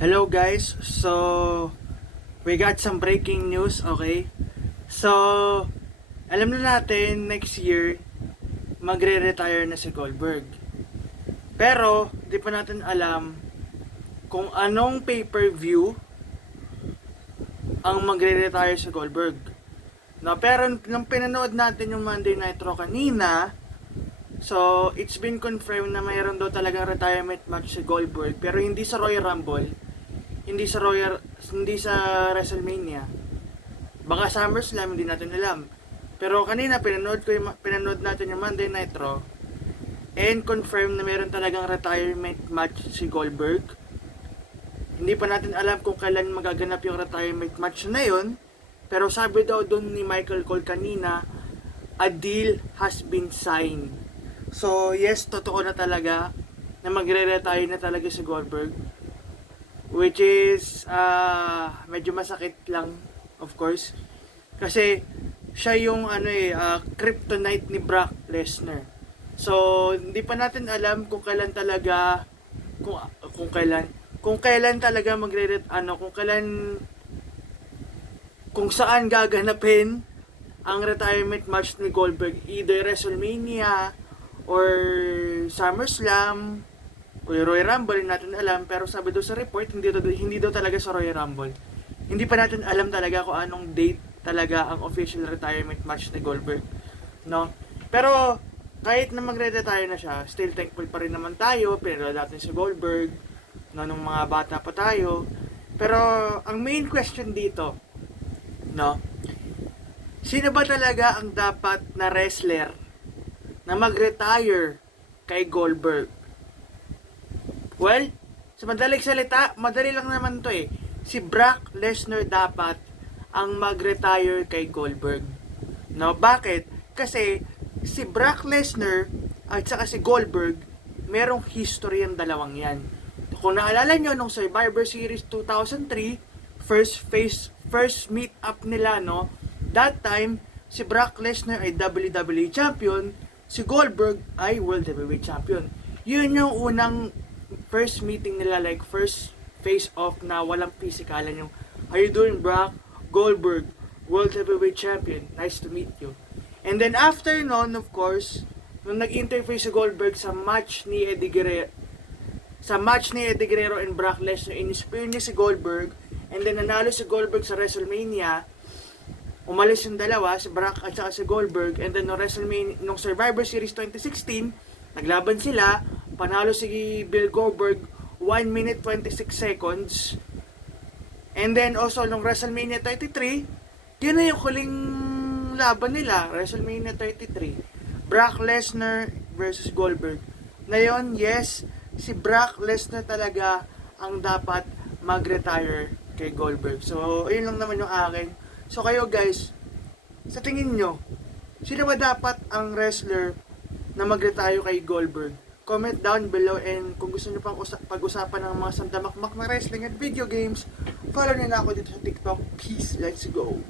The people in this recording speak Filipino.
Hello guys, so we got some breaking news, okay? So, alam na natin next year magre-retire na si Goldberg. Pero, di pa natin alam kung anong pay-per-view ang magre-retire si Goldberg. No, pero nung pinanood natin yung Monday Night Raw kanina, so it's been confirmed na mayroon daw talagang retirement match si Goldberg, pero hindi sa Royal Rumble, hindi sa WrestleMania. Baka SummerSlam, hindi natin alam. Pero kanina pinanood natin yung Monday Night Raw and confirmed na meron talagang retirement match si Goldberg. Hindi pa natin alam kung kailan magaganap yung retirement match na yun, pero sabi daw doon ni Michael Cole kanina, a deal has been signed. So yes, totoo na talaga na magre-retire na talaga si Goldberg. Which is medyo masakit lang, of course, kasi siya yung kryptonite ni Brock Lesnar. So hindi pa natin alam kung kailan talaga kung kailan talaga kung saan gaganapin ang retirement match ni Goldberg, either WrestleMania or SummerSlam o Royal Rumble, hindi natin alam. Pero sabi daw sa report, hindi daw talaga sa Royal Rumble. Hindi pa natin alam talaga kung anong date talaga ang official retirement match ni Goldberg, no? Pero kahit na magre-retire na siya, still thankful pa rin naman tayo. Pinanood natin si Goldberg, no, nung mga bata pa tayo. Pero ang main question dito, no, sino ba talaga ang dapat na wrestler na mag-retire kay Goldberg? Well, sa madaling salita, madali lang naman to eh. Si Brock Lesnar dapat ang mag-retire kay Goldberg. No, bakit? Kasi si Brock Lesnar at saka si Goldberg, merong history ang dalawang yan. Kung naalala nyo, nung Survivor Series 2003, first meet up nila, no? That time, si Brock Lesnar ay WWE Champion, si Goldberg ay World Heavyweight Champion. Yun yung unang first meeting nila, like first face off na walang physikalan, yung how you doing Brock? Goldberg, World Heavyweight Champion, nice to meet you. And then after noon, of course, nung nag-interview si Goldberg sa match ni Eddie Guerrero and Brock Lesnar, in-spear niya si Goldberg, and then nanalo si Goldberg sa WrestleMania. Umalis yung dalawa, si Brock at saka si Goldberg, and then nung Survivor Series 2016, naglaban sila, panalo si Bill Goldberg 1 minute 26 seconds. And then also nung WrestleMania 33, yun na yung huling laban nila, WrestleMania 33. Brock Lesnar versus Goldberg. Ngayon, yes, si Brock Lesnar talaga ang dapat mag-retire kay Goldberg. So, ayun lang naman yung akin. So, kayo guys, sa tingin nyo, sino ba dapat ang wrestler na mag-retire kay Goldberg? Comment down below, and kung gusto nyo pang pag-usapan ng mga sandamakmak na wrestling at video games, follow nyo na ako dito sa TikTok. Peace, let's go!